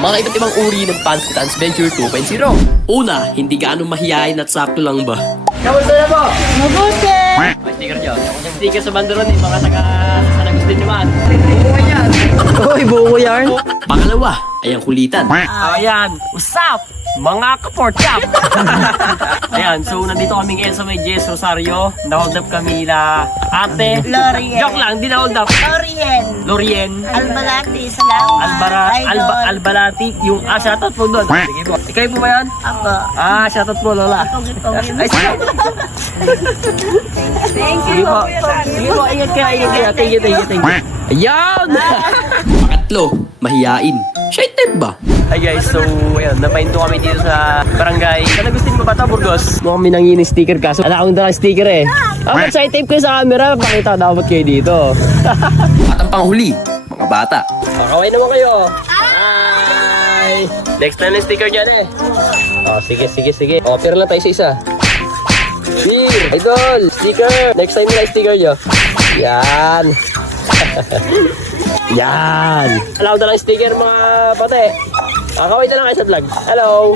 mga iba't ibang uri ng Fancy Dance Venture 2.0. Una, hindi gaano mahihayin at sakto lang ba? Kamusta na po? Mabuti! May sticker nyo. Yung sticker sa banderon eh, mga taga San Agustin naman. Buko yan. Uy, buko yan. Pangalawa, ay ang kulitan. Ayan, what's up? Mga ka-pork-chop! Ayan, so nandito kami ngayon sa may Jess Rosario. Na-hold up kami na ate. Lorien. Joke lang, di na-hold up. Lorien. Albalati, salamat. Albalati. Yung, shoutout po doon. Sige po. Ikaw po ba yan? Ako. Shoutout po, Lola. Ay, sige. Sige po. Sige po, ingat kayo. Thank you. Ayan! Pangatlo, mahiyain. Shy type ba? Hi guys, so ayan, napahinto kami dito sa barangay. San Agustin ba bata, Burgos? Mukhang minangin sticker ka. So, akong dalang sticker eh. Ba't side tape kayo sa camera? Pakita dapat kayo dito. At ang panghuli, mga bata. Pakaway naman kayo. Hi! Next time na sticker dyan eh. Oh, sige. O, pera lang tayo sa isa. Here, idol, sticker. Next time na sticker nyo. Yan. Yan. Allow na lang sticker mga pate. Kakaway na lang kayo sa vlog. Hello.